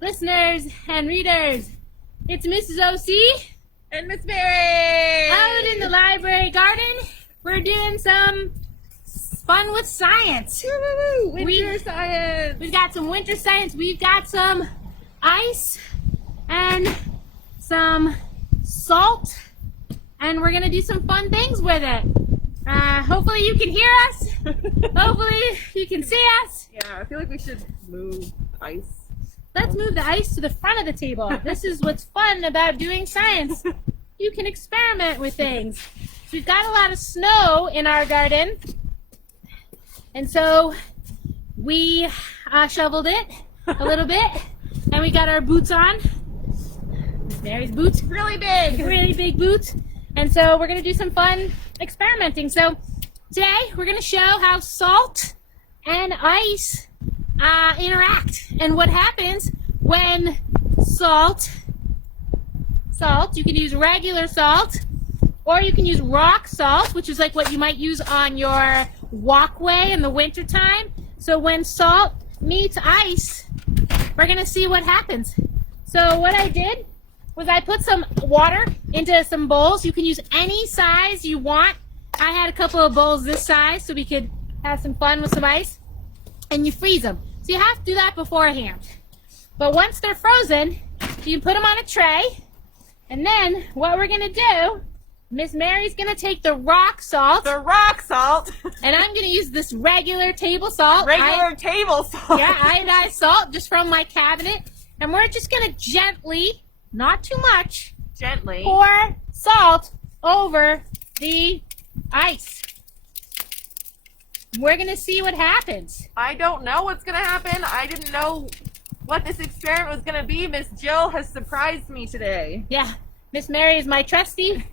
listeners and readers. It's Mrs. OC and Miss Mary out in the library garden. We're doing some fun with science. Woo-woo-woo. Winter science. We've got some winter science. We've got some ice and some salt, and we're gonna do some fun things with it. Hopefully you can hear us. Hopefully you can see us. Yeah, I feel like we should move ice. Let's move the ice to the front of the table. This is what's fun about doing science. You can experiment with things. So we've got a lot of snow in our garden, and so we shoveled it a little bit, and we got our boots on. Mary's boots, really big boots. And so we're going to do some fun experimenting. So today we're going to show how salt and ice interact and what happens when salt, you can use regular salt or you can use rock salt, which is like what you might use on your walkway in the wintertime. So when salt meets ice, we're going to see what happens. So what I did was I put some water into some bowls. You can use any size you want. I had a couple of bowls this size so we could have some fun with some ice. And you freeze them. So you have to do that beforehand. But once they're frozen, you can put them on a tray. And then what we're going to do, Miss Mary's going to take the rock salt. The rock salt. And I'm going to use this regular table salt. Table salt. Yeah, iodized salt just from my cabinet. And we're just going to gently, not too much, gently pour salt over the ice. We're going to see what happens. I don't know what's going to happen. I didn't know what this experiment was going to be. Miss Jill has surprised me today. Yeah, Miss Mary is my trusty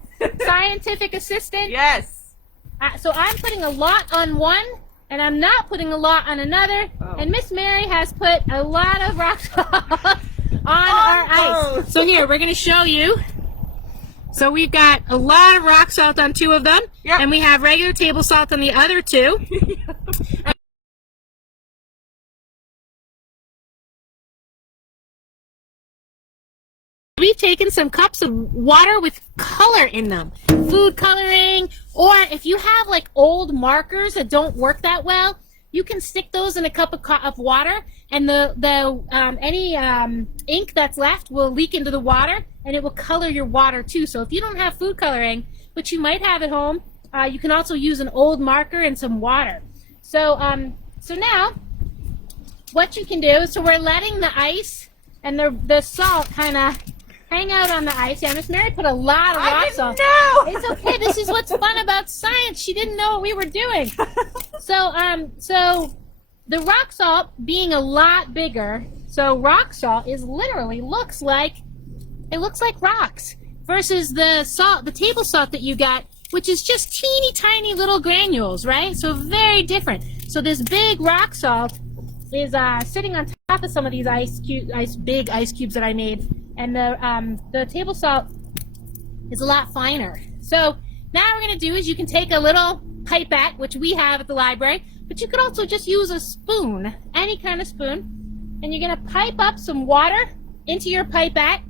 scientific assistant. Yes. So I'm putting a lot on one, and I'm not putting a lot on another. Oh. And Miss Mary has put a lot of rock salt on our ice. So here, we're going to show you. So we've got a lot of rock salt on two of them, yep. And we have regular table salt on the other two. We've taken some cups of water with color in them, food coloring, or if you have like old markers that don't work that well, you can stick those in a cup of water, and any ink that's left will leak into the water, and it will color your water too. So if you don't have food coloring, which you might have at home, you can also use an old marker and some water. So now what you can do, so we're letting the ice and the salt kind of hang out on the ice. Yeah, Miss Mary put a lot of rock salt. I didn't know. It's okay. This is what's fun about science. She didn't know what we were doing. So the rock salt being a lot bigger. So rock salt looks like rocks versus the table salt that you got, which is just teeny tiny little granules, right? So very different. So this big rock salt is sitting on top of some of these big ice cubes that I made, and the table salt is a lot finer. So now what we're going to do is you can take a little pipette, which we have at the library, but you could also just use a spoon, any kind of spoon, and you're going to pipe up some water into your pipette,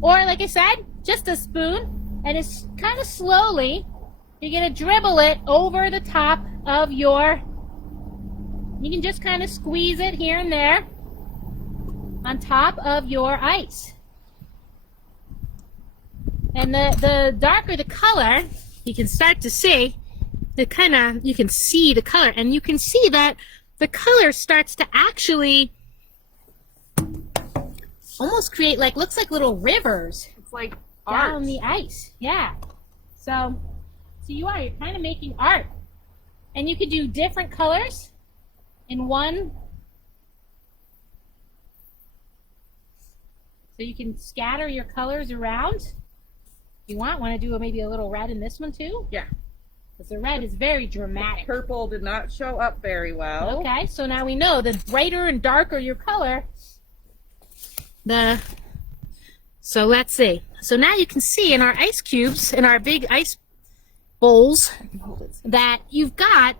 or like I said, just a spoon, and it's kind of slowly, you're going to dribble it over the top of you can just kind of squeeze it here and there on top of your ice. And the darker the color, you can start to see you can see the color, and you can see that the color starts to actually almost create looks like little rivers. It's like art. Down the ice. Yeah. So you're kind of making art. And you could do different colors in one. So you can scatter your colors around. If you want to do maybe a little red in this one too? Yeah. Because the red is very dramatic. Purple did not show up very well. Okay, so now we know the brighter and darker your color, so let's see. So now you can see in our ice cubes, in our big ice bowls, that you've got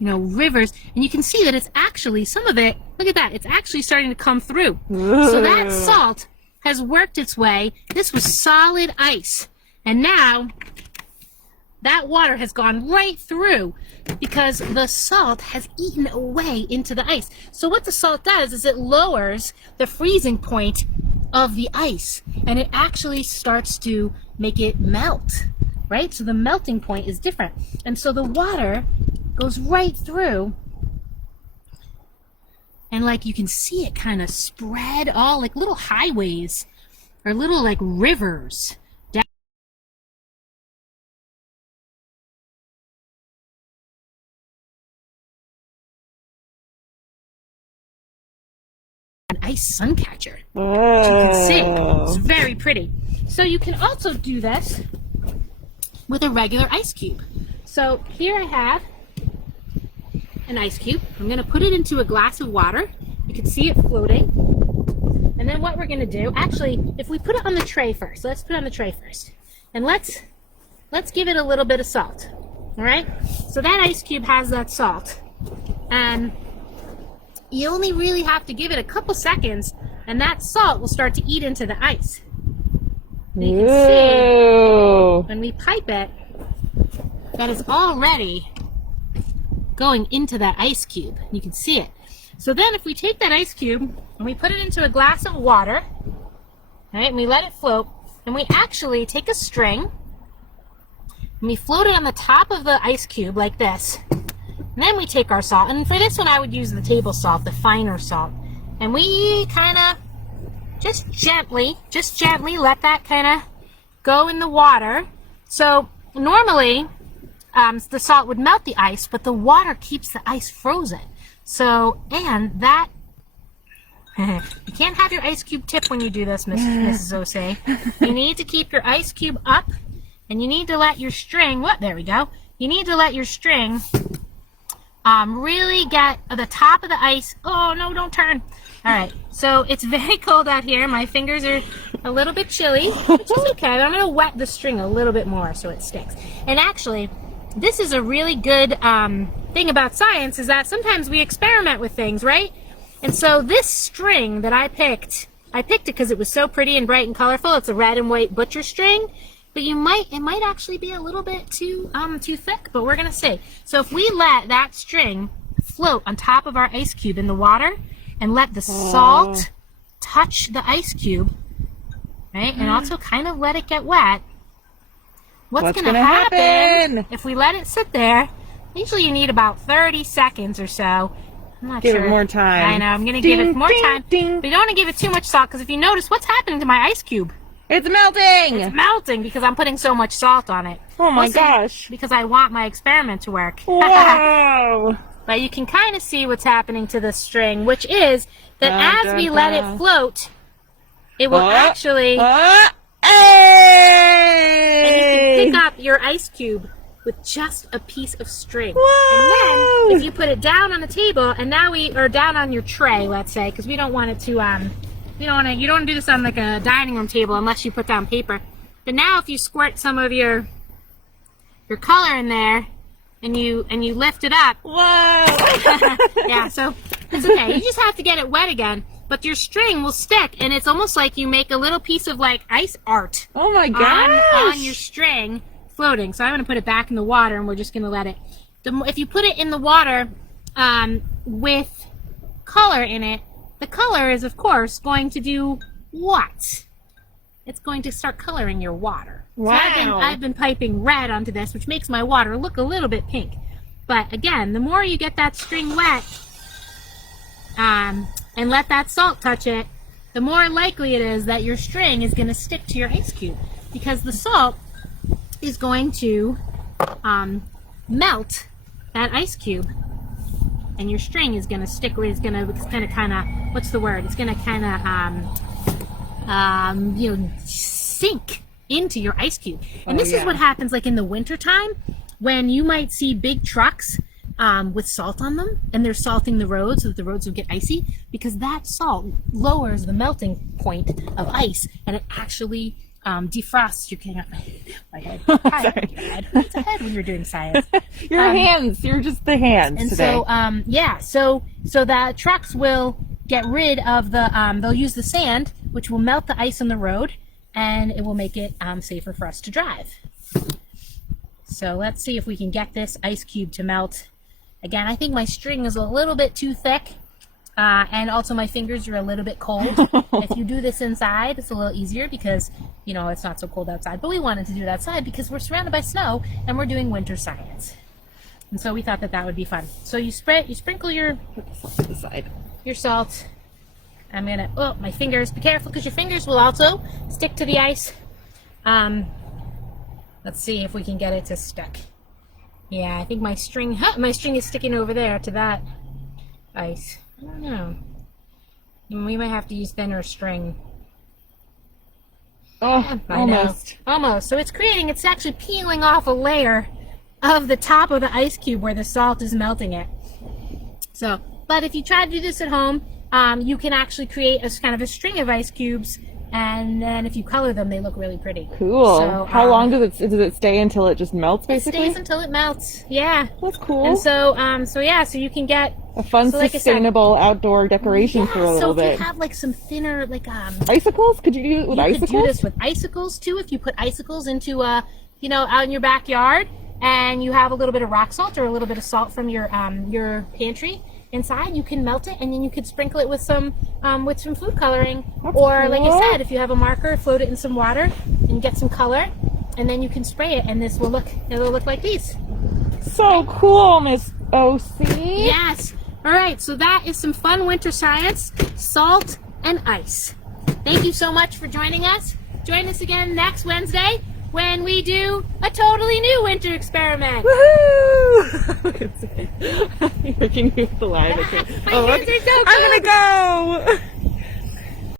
rivers, and you can see that it's actually, some of it, look at that, it's actually starting to come through. So that salt has worked its way. This was solid ice, and now that water has gone right through because the salt has eaten away into the ice. So what the salt does is it lowers the freezing point of the ice, and it actually starts to make it melt, right? So the melting point is different, and so the water goes right through, and like you can see it kind of spread all like little highways or little like rivers down an ice sun catcher. You can see it's very pretty. So you can also do this with a regular ice cube. So here I have an ice cube. I'm going to put it into a glass of water. You can see it floating. And then what we're going to do, actually, if we put it on the tray first, let's put it on the tray first. And let's give it a little bit of salt. All right? So that ice cube has that salt. And you only really have to give it a couple seconds, and that salt will start to eat into the ice. And you can see when we pipe it, that is already going into that ice cube. You can see it. So then if we take that ice cube and we put it into a glass of water, right, and we let it float, and we actually take a string and we float it on the top of the ice cube like this. And then we take our salt, and for this one I would use the table salt, the finer salt, and we kind of just gently let that kind of go in the water. So normally the salt would melt the ice, but the water keeps the ice frozen. So, and that, you can't have your ice cube tip when you do this, Mrs. Osei. You need to keep your ice cube up, and you need to let your string, there we go. You need to let your string really get the top of the ice. Oh, no, don't turn. All right, so it's very cold out here. My fingers are a little bit chilly, which is okay. I'm going to wet the string a little bit more so it sticks. And actually, this is a really good thing about science, is that sometimes we experiment with things, right? And so this string that I picked it because it was so pretty and bright and colorful. It's a red and white butcher string, but it might actually be a little bit too thick, but we're gonna see. So if we let that string float on top of our ice cube in the water and let the salt touch the ice cube, right, and also kind of let it get wet, what's gonna happen if we let it sit there? Usually you need about 30 seconds or so. I'm not sure. Give it more time. I know, I'm going to give it more time. But you don't want to give it too much salt, because if you notice, what's happening to my ice cube? It's melting! It's melting because I'm putting so much salt on it. Oh my gosh. Because I want my experiment to work. Whoa! But you can kind of see what's happening to the string, which is that as we let it float, it will actually... Hey! And you can pick up your ice cube with just a piece of string. Whoa! And then if you put it down on the table, and now or down on your tray, let's say, because we don't want it to you don't want to do this on like a dining room table unless you put down paper. But now if you squirt some of your color in there and you lift it up, whoa! yeah, so it's okay. You just have to get it wet again, but your string will stick, and it's almost like you make a little piece of like ice art. Oh my gosh! On your string floating. So I'm going to put it back in the water, and we're just going to let it. If you put it in the water with color in it, the color is of course going to do what? It's going to start coloring your water. Wow! So I've been piping red onto this, which makes my water look a little bit pink. But again, the more you get that string wet, and let that salt touch it, the more likely it is that your string is going to stick to your ice cube, because the salt is going to melt that ice cube, and your string is going to stick. It's going to kind of, what's the word? It's going to kind of sink into your ice cube. And this is what happens like in the winter time, when you might see big trucks with salt on them, and they're salting the roads so that the roads will get icy, because that salt lowers the melting point of ice, and it actually defrost. You can't. My head. Hi, Sorry. head. What's a head when you're doing science? Your hands. You're just the hands And today. so, so the trucks will get rid of the. They'll use the sand, which will melt the ice on the road, and it will make it safer for us to drive. So let's see if we can get this ice cube to melt. Again, I think my string is a little bit too thick, and also my fingers are a little bit cold. If you do this inside, it's a little easier because, you know, it's not so cold outside. But we wanted to do it outside because we're surrounded by snow and we're doing winter science. And so we thought that that would be fun. So you sprinkle your Put this off to the side. your salt. I'm gonna, oh, my fingers, be careful because your fingers will also stick to the ice. Let's see if we can get it to stick. Yeah, I think my string is sticking over there to that ice. I don't know. We might have to use thinner string. Oh, I know. almost. Almost. So it's actually peeling off a layer of the top of the ice cube where the salt is melting it. So, but if you try to do this at home, you can actually create a kind of a string of ice cubes, and then if you color them, they look really pretty. Cool. So, How long does it stay until it just melts, It basically? stays until it melts. Yeah. That's cool. And so, so you can get A fun, so like I said- sustainable outdoor decoration for a so little if bit. you have like some thinner, like Icicles? Could you do it with you icicles? could do this with icicles too. If you put icicles into out in your backyard, and you have a little bit of rock salt or a little bit of salt from your pantry inside, you can melt it and then you could sprinkle it with some food coloring. That's Or like cool. I said, if you have a marker, float it in some water and get some color, and then you can spray it, and it'll look like these. So cool, Miss OC. Yes. All right, so that is some fun winter science, salt and ice. Thank you so much for joining us. Join us again next Wednesday when we do a totally new winter experiment. Woohoo! You're working with the line. Okay. My hands are so I'm gonna go.